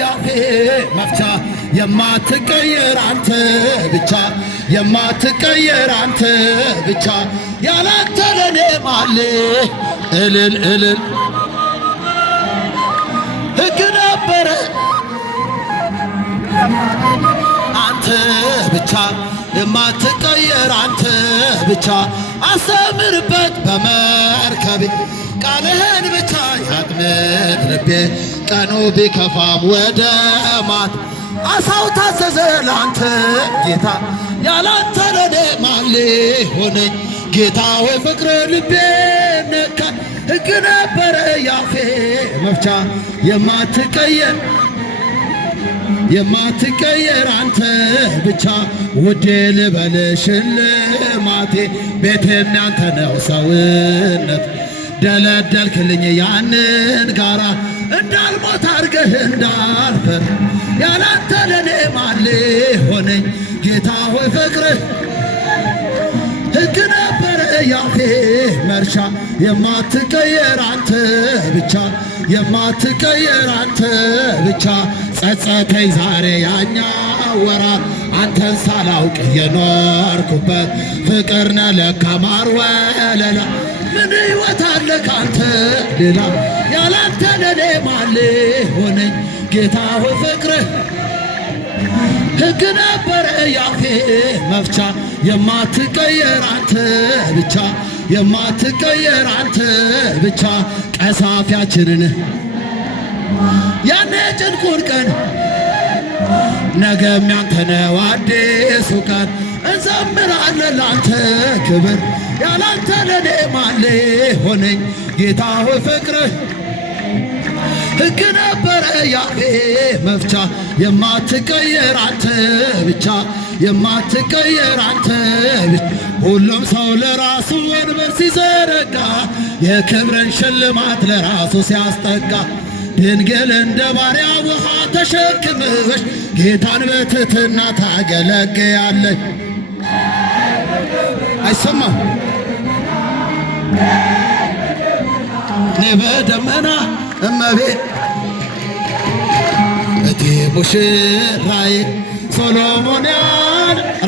ያፌ መፍቻ የማትቀየር አንተ ብቻ የማትቀየር አንተ ብቻ ያላንተ ለኔ ማለ እልል እልል ሕግ ነበረ አንተ ብቻ የማትቀየር አንተ ብቻ አሰምርበት በመርከቤ ቃልህን ብቻ ያጥምድ ልቤ ቀኑ ቢከፋም ወደ ማት አሳው ታዘዘ ላንተ ጌታ ያላንተ ለኔ ማን ሊሆነኝ ጌታ ሆይ ፍቅር ልቤ ነካ ሕግ ነበረ ያፌ መፍቻ የማትቀየር አንተ ብቻ ውዴ ልበል ሽልማቴ ቤቴም ያንተ ነው ሰውነት ደለደልክልኝ ያንን ጋራ እንዳልሞት አርገህ እንዳልፈር ያላንተ ለኔ ማን ሊሆነኝ ጌታ ሆይ ፍቅርህ ሕግ ነበረ ያፌ መርሻ የማትቀየር አንተ ብቻ የማትቀየር አንተ ብቻ ጸጸተኝ ዛሬ ያኛ ወራት አንተን ሳላውቅ የኖርኩበት ፍቅር ነህ ለካ ማር ወለላ ምን ሕይወት አለ ካንተ ሌላ ያላንተ ለኔ ማን ሊሆነኝ ጌታ ሆይ ፍቅርህ ሕግ ነበረ ያፌ መፍቻ የማትቀየር አንተ ብቻ የማትቀየር አንተ ብቻ ቀሳፊያችንን ያኔ ጭንቁን ቀን ነገም ያንተ ነው አዲሱ ቀን እንዘምራለን ላንተ ክብር ያላንተ ለኔ ማን ሊሆነኝ ጌታ ሆይ ፍቅርህ ሕግ ነበረ ያፌ መፍቻ የማትቀየር አንተ ብቻ የማትቀየር አንተ ብቻ ሁሉም ሰው ለራሱ ወንበር ሲዘረጋ የክብርን ሽልማት ለራሱ ሲያስጠጋ ድንግል እንደ ባሪያ ውሃ ተሸክመሽ ጌታን በትሕትና ታገለግያለሽ። አይሰማም እኔ በደመና እመቤት እቴ ሙሽራዬ ሶሎሞን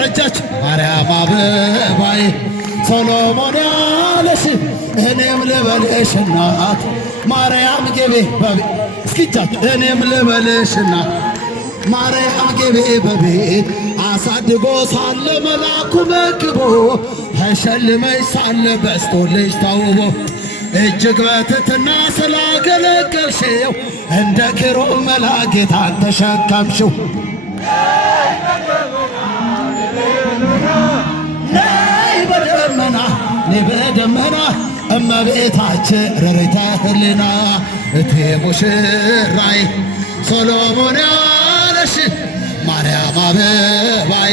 ረጃች ማርያም አበባዬ ሶሎሞን ያለሽ እኔም ልበልሽ እናት ማርያም ግቢ በቤት እስኪቻት እኔም ልበልሽ እናት ማርያም ግቢ በቤት አሳድጎ ሳለ መላኩ መግቦ ተሸልመሽ ሳለ በስቶልሽ ተውቦ እጅግ በትሕትና ስላገለገልሽው እንደ ኪሩብ መልአክ ጌታን ተሸከምሽው። ነይ በደመና ነይ በደመና እመቤታችን ርሪተ ህሊና እቴ ሙሽራዬ ሶሎሞን ያለሽ ማርያም አበባዬ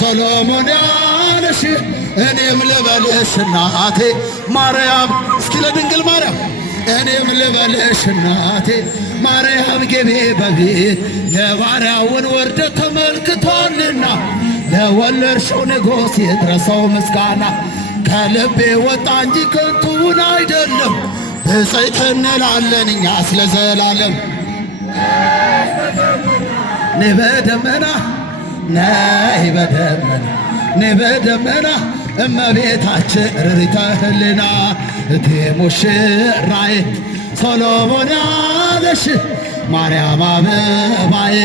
ሶሎሞን ያለሽ እኔም ልበልሽ እናቴ ማርያም እስኪ ለድንግል ማርያም እኔም ልበልሽ እናቴ ማርያም ግቢ በቤት የባሪያውን ውርደት ተመልክቷልና ለወለድሽው ንጉሥ ይድረሰው ምስጋና ከልቤ ወጣ እንጂ ከንቱን አይደለም ብፅዕት እንላለን እኛ ስለ ዘላለም ነይ በደመና ነይ በደመና ነይ በደመና እመቤታችን ርሪተ ህሊና እቴ ሙሽራዬ ሶሎሞን ያለሽ ማርያም አበባዬ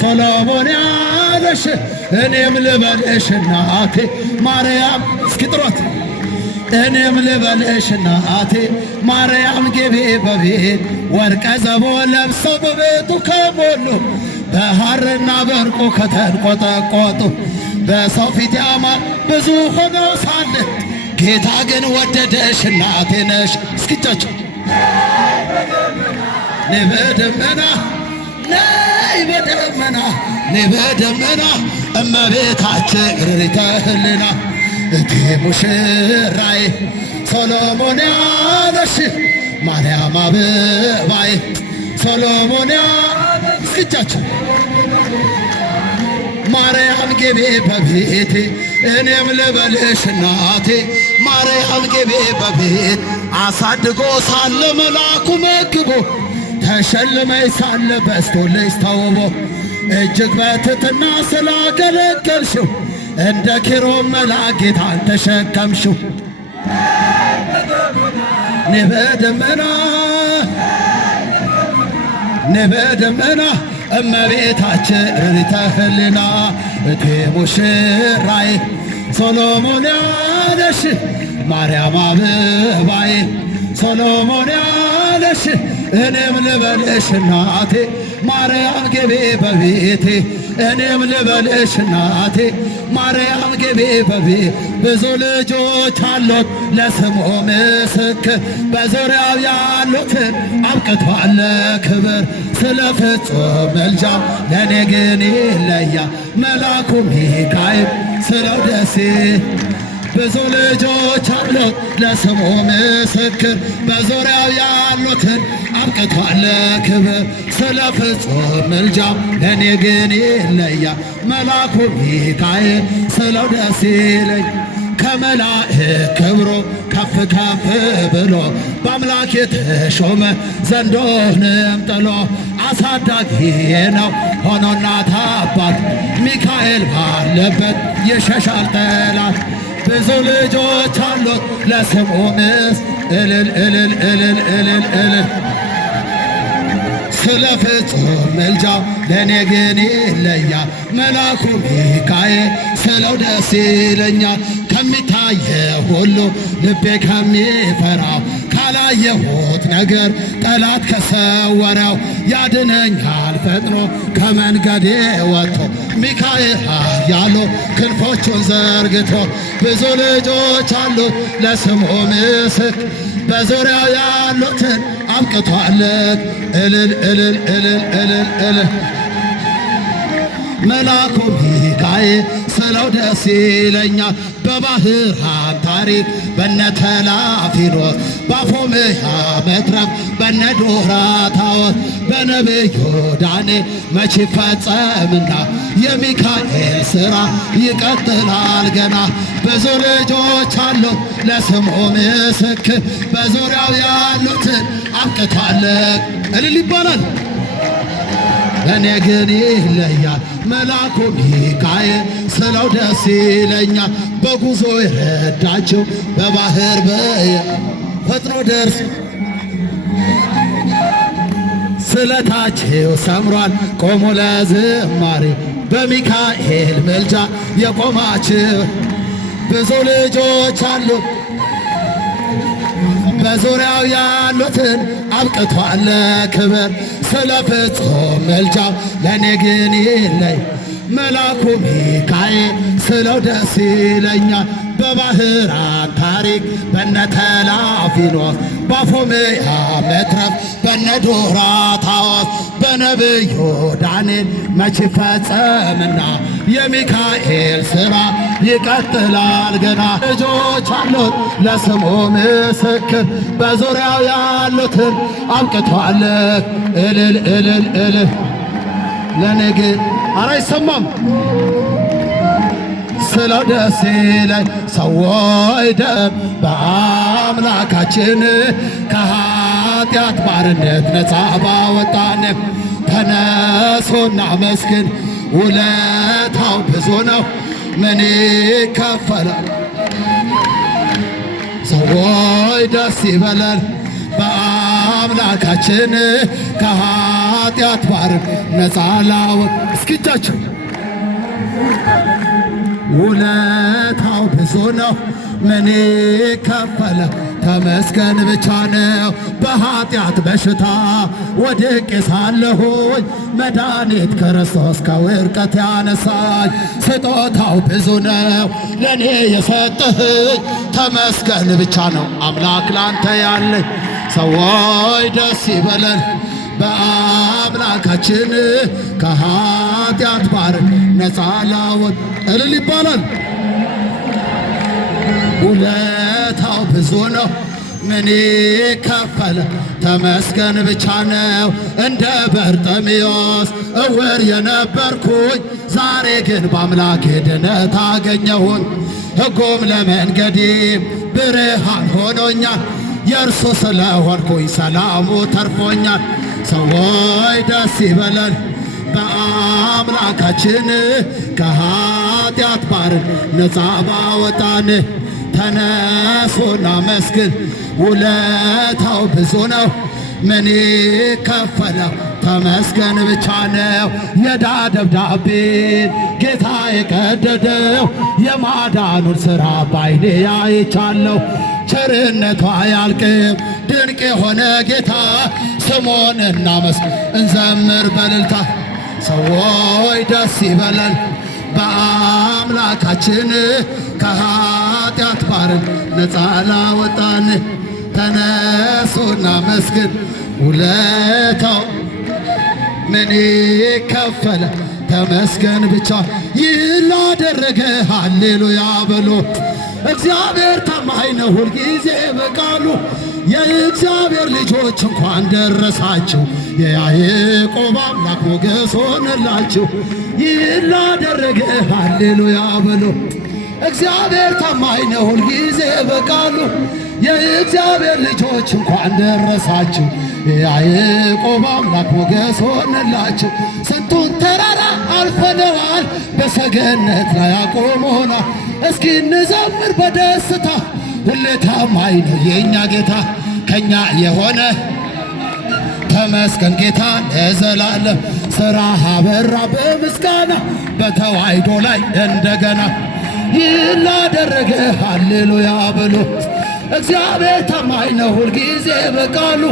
ሶሎሞን ያለሽ እኔም ልበልሽ እናቴ ማርያም እስኪ ጥሯት እኔም ልበልሽ እናቴ ማርያም ግቢ በቤት ወርቀ ዘቦ ለብሰው በቤቱ ከሞሉ በሐርና በዕንቁ ከተንቆጠቆጡ በሰው ፊት ያማረ ብዙ ሆነው ሳለ ጌታ ግን ወደደሽ እናቴ ነሽ። እስኪቻቸው ነይ በደመና ነይ በደመና ነይ በደመና እመቤታችን ርሪተ ህሊና እቴ ሙሽራዬ ሶሎሞን ያለሽ ማርያም አበባዬ ሶሎሞን እስኪቻቸው ማርያም ግቢ በቤቴ እኔም ልበልሽ እናቴ ማርያም ግቢ በቤት አሳድጎ ሳለ መላኩ መግቦ ተሸልመኝ ሳለ በስቶልሽ ተውቦ እጅግ በትሕትና ስላገለገልሽው እንደ ኪሩብ መልአክ ጌታን ተሸከምሽው። በደመና እመቤታችን ርሪተ ህሊና እቴ ሙሽራዬ ሶሎሞን ያለሽ ማርያም አበባዬ ሶሎሞን ያለሽ እኔም ልበልሽ እናቴ ማርያም ግቢ በቤቴ እኔም ልበልሽ እናቴ ማርያም ግቢ በቤቴ። ብዙ ልጆች አሉት ለስሙ ምስክር በዙሪያው ያሉትን አብቅቷል ክብር። ስለ ፍጹም ምልጃው ለእኔ ግን ይለያል መልአኩ ሚካኤል ስለው ደሴ። ብዙ ልጆች አሉት ለስሙ ምስክር በዙሪያው ያሉትን አብቅቷል ክብር። ስለ ፍጹም ምልጃው ለእኔ ግን ይለያል መልአኩ ሚካኤል ስለው ደስ ይለኝ። ከመላእክት ክብሮ ከፍ ከፍ ብሎ በአምላክ የተሾመ ዘንዶንም ጥሎ አሳዳጊ ነው ሆኖ እናት አባት ሚካኤል ባለበት ይሸሻል ጠላት። ብዙ ልጆች አሉት ለስሙ እልል እልል እልል እልል እልል። ስለ ፍጹም ምልጃው ለእኔ ግን ይለያል መልአኩ ሚካኤል ስለው ደስ ይለኛል። ከሚታየ ሁሉ ልቤ ከሚፈራው ካላየሁት ነገር ጠላት ከሰወረው ያድነኛል ፈጥኖ ከመንገዴ ወጥቶ ሚካኤል ኃያሉ ክንፎቹን ዘርግቶ። ብዙ ልጆች አሉት ለስሙ ምስክር በዙሪያው ያሉትን አብቅቷል እልል እልል እልል እልል እልል። መልአኩ ሚካኤል ስለው ደስ ይለኛል። በባሕራን ታሪክ በነ ተላፊኖስ በአፎምያ መትረፍ በነ ዶራታዎስ በነቢዩ ዳንኤል መቼ ፈጸምና የሚካኤል ሥራ ይቀጥላል ገና። ብዙ ልጆች አሉት ለስሙ ምስክር በዙሪያው ያሉትን አብቅቷል እልል ይባላል። ለእኔ ግን ይለያል መልአኩ ሚካኤል ስለው ደስ ይለኛል። በጉዞ የረዳቸው በባሕር ፈጥኖ ደርሶ ስለታቸው ሰምሯል ቆሞ ለዝማሬ በሚካኤል ምልጃ የቆማችሁ ብዙ ልጆች አሉ በዙሪያው ያሉትን አብቅቷል ክብር። ስለ ፍጹም ምልጃው ለእኔ ግን ይለይ መልአኩ ሚካኤል ስለው ደስ ይለኛል። በባሕራን ታሪክ በነ ተላፊኖስ በአፎምያ መትረፍ በነ ዶራታዎስ በነቢዩ ዳንኤል መቼ ፈጸምና የሚካኤል ሥራ ይቀጥላል ገና። ልጆች አሉት ለስሙ ምስክር በዙሪያው ያሉትን አብቅቷል እልል እልል እልል። ለእኔ ግን ኧረ አይሰማም ስለው ደስ ይለኝ። ሰዎች ደም በአምላካችን ከኃጢአት ባርነት ነፃ ባወጣን ተነሶና መስግን ውለታው ብዙ ነው ምን ይከፈላል። ሰዎች ደስ ይበለን በአምላካችን ከኃጢአት ባርነት ነፃ ላወጥ እስኪጃችሁ ውለታው ብዙ ነው ምን ይከፈለ ተመስገን ብቻ ነው። በኃጢአት በሽታ ወድቄ ሳለሁኝ መድኃኒት ክርስቶስ ከውድቀት ያነሳኝ። ስጦታው ብዙ ነው ለእኔ የሰጠህኝ ተመስገን ብቻ ነው አምላክ ላንተ ያለኝ። ሰዎች ደስ ይበለን በአምላካችን ከኃጢአት ባርነት ነፃ ላወጥ እልል ይባላል። ውለታው ብዙ ነው ምን ይከፈለ ተመስገን ብቻ ነው። እንደ በርጤሜዎስ እውር የነበርኩኝ ዛሬ ግን በአምላኬ ድነት አገኘሁኝ። ሕጉም ለመንገዴ ብርሃን ሆኖኛል የእርሱ ስለሆንኩኝ ሰላሙ ተርፎኛል። ሰዎች ደስ ይበለን በአምላካችን ከኃጢአት ባርን ነፃ ባወጣን። ተነሱና መስግን ውለታው ብዙ ነው ምን ይከፈለው ተመስገን ብቻ ነው። የዕዳ ደብዳቤን ጌታ የቀደደው የማዳኑን ሥራ ባይኔ አይቻለሁ። ቸርነቷ አያልቅም ድንቅ የሆነ ጌታ ስሙን እናመስግን እንዘምር በእልልታ። ሰዎች ደስ ይበለን በአምላካችን ከኃጢአት ባርን ነፃ ላወጣን። ተነሱና መስግን ውለታው ምን ይከፈለ ተመስገን ብቻ። ይህን ላደረገ ሃሌሉያ በሎ። እግዚአብሔር ታማኝ ነው ሁልጊዜ በቃሉ። የእግዚአብሔር ልጆች እንኳን ደረሳችሁ የያዕቆብ አምላክ ሞገስ ሆነላችሁ። ይህን ላደረገ ሃሌሉያ በሎ። እግዚአብሔር ታማኝ ነው ሁልጊዜ በቃሉ። የእግዚአብሔር ልጆች እንኳን ደረሳችሁ የያዕቆብ አምላክ ሞገስ ሆነላችሁ። ስንቱን ተራራ አልፈነዋል በሰገነት ላይ አቆሞናል። እስኪ እንዘምር በደስታ ሁሌ ታማኝ ነው የእኛ ጌታ ከኛ የሆነ ተመስገን ጌታ ለዘላለም። ሥራህ አበራ በምስጋና በተዋሕዶ ላይ እንደገና። ይህን ላደረገ ሃሌሉያ በሉ። እግዚአብሔር ታማኝ ነው ሁልጊዜ በቃሉ።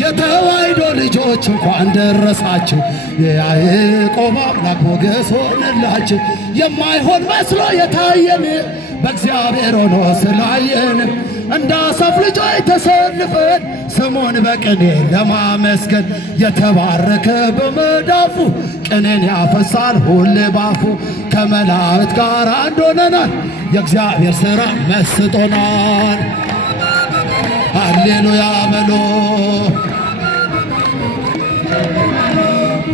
የተዋሕዶ ልጆች እንኳን ደረሳችሁ የያዕቆብ አምላክ ሞገስ ሆነላችሁ። የማይሆን መስሎ የታየን በእግዚአብሔር ሆኖ ስላየን እንደ አሳፍ ልጆች ተሰልፈን ስሙን በቅኔ ለማመስገን። የተባረከ በመዳፉ ቅኔን ያፈሳል ሁሌ ባፉ። ከመላእክት ጋር አንድ ሆነናል የእግዚአብሔር ሥራ መስጦናል። ሃሌሉያ በሎ።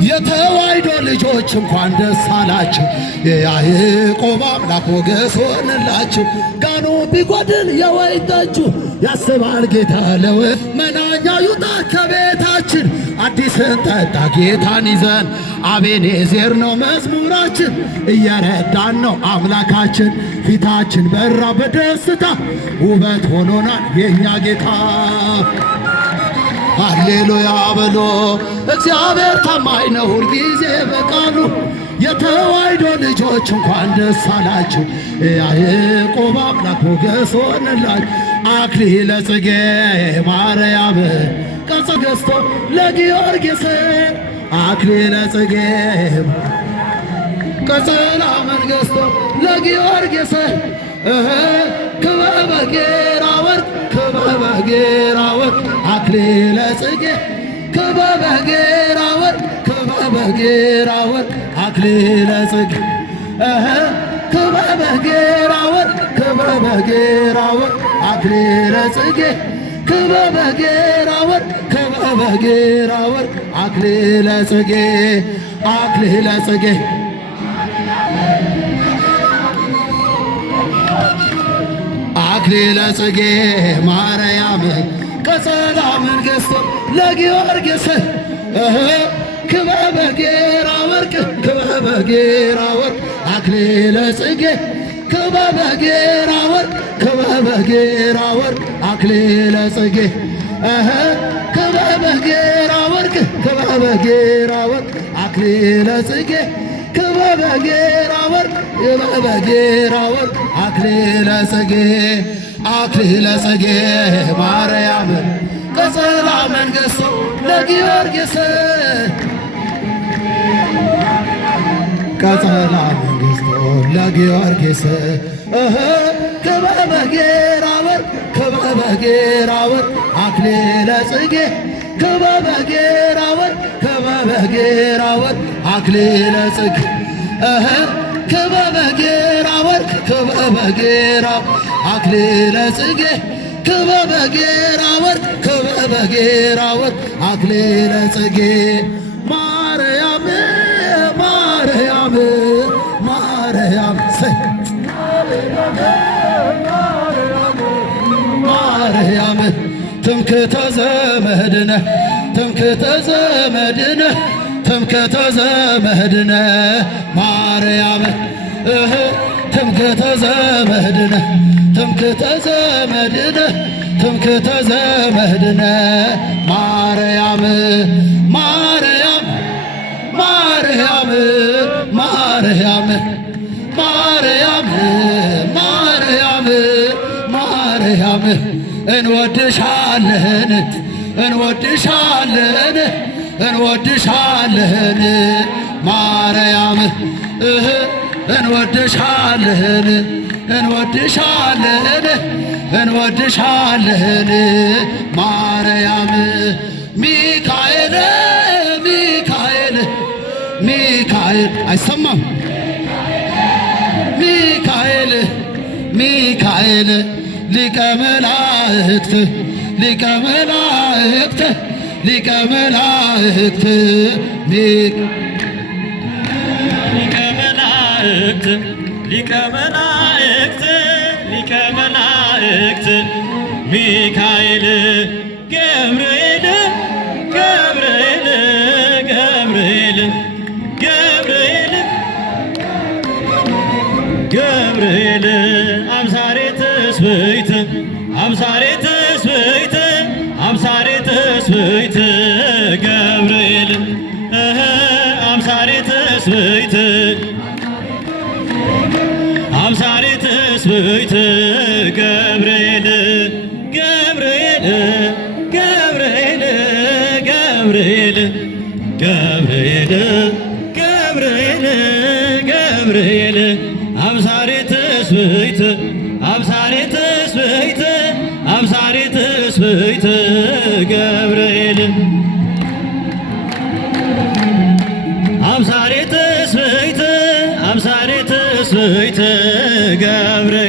የተዋሕዶ ልጆች እንኳን ደስ አላችሁ የያዕቆብ አምላክ ሞገስ ሆነላችሁ። ጋኑ ቢጎድል የወይን ጠጁ ያስባል ጌታ መናኛ ይውጣ ከቤታችን አዲስን ጠጣ ጌታን ይዘን። አቤኔዜር ነው መዝሙራችን እየረዳን ነው አምላካችን። ፊታችን በራ በደስታ ውበት ሆኖናል የእኛ ጌታ። ሃሌሉያ በሎ። እግዚአብሔር ታማኝ ነው ሁልጊዜ በቃሉ። የተዋሕዶ ልጆች እንኳን ደስ አላችሁ የያዕቆብ አምላክ ሞገስ ሆነላችሁ። አክሊለ ጽጌ ማርያም ቀጸ ገዝቶ ለጊዮርጊስ አክሊለ ጽጌ ቀጸላ መንገሥቶ ለጊዮርጊስ ክበበ ጌራ ወርቅ ክበበ ጌራ ወርቅ አክሊለ ጽጌ ክበበ ጌራ ወርቅ ክበበ ጌራ ወርቅ አክሊለ ጽጌ ክበበ ጌራ ወርቅ ክበበ ጌራ ወርቅ አክሊለ ጽጌ ክበበ ጌራ ወርቅ ክበበ ጌራ ወርቅ አክሊለ ጽጌ አክሊለ ጽጌ አክሊለ ጽጌ ማርያም ቀጸላ መንገሥቶ ለጊዮርጊስ ክበበ ጌራ ወርቅ ክበበ ጌራ ወርቅ አክሊለ ጽጌ ክበበ ጌራ ወርቅ ክበበ ጌራ ወርቅ አክሊለ ጽጌ ክበበ ጌራ ወርቅ ክበበ ጌራ ወርቅ አክሊለ ጽጌ ክበበ ጌራ ወርቅ ክበበ ጌራ ወርቅ አክሊለ ጽጌ አክሊለ ጽጌ ማርያም ቀጸላ መንገሥቶ ለጊዮርጊስ ቀጸላ መንገሥቶ ለጊዮርጊስ ክበበ ጌራ ወርቅ ክበበ ጌራ ወርቅ አክሊለ ጽጌ ክበበ ጌራ ወርቅ ክበበ ጌራ ወርቅ አክሊለ ጽጌ ክበበ ጌራ ወርቅ ክበበ ጌራ አክሊለ ጽጌ ክበበ ጌራ ወርቅ ክበበ ጌራ ወርቅ አክሊለ ጽጌ ማርያም ማርያም ማርያም ማርያም ትምክህተ ዘመድነ ትምክህተ ዘመድነ ትምክህተ ዘመድነ ማርያም ትምክህተ ዘመድነ ትምክህተ ዘመድነ ትምክህተ ዘመድነ ማርያም ማርያም ማርያም ማርያም ማርያም ማርያም ማርያም እንወድሻለን እንወድሻለን እንወድሻለን ማርያም እንወድሻለን እንወድሻለን እንወድሻለን ማርያም ሚካኤል ሚካኤል ሚካኤል አይሰማም ሚካኤል ሚካኤል ሊቀ መላእክት ሊቀ መላእክት ሊቀ መላእክት ሊቀ መላእክት ሊቀ መላእክት ሊቀ መላእክት ሚካኤል ገብርኤል ገብርኤል ገብርኤል ገብርኤል ገብርኤል አምሳሬ ትስብእት አምሳሬ ትስብእት አምሳሬ ትስብእት ገብርኤል አምሳሬ ትስብእት አምሳሬ ትስብእት ገብርኤል ገብርኤል ገብርኤል ገብርኤል ገብርኤል ገብርኤል ገብርኤል አምሳሬ ትስብእት አምሳሬ ትስብእት አምሳሬ ትስብእት ገብርኤል አምሳሬ ትስብእት አምሳሬ ትስብእት ገብርኤል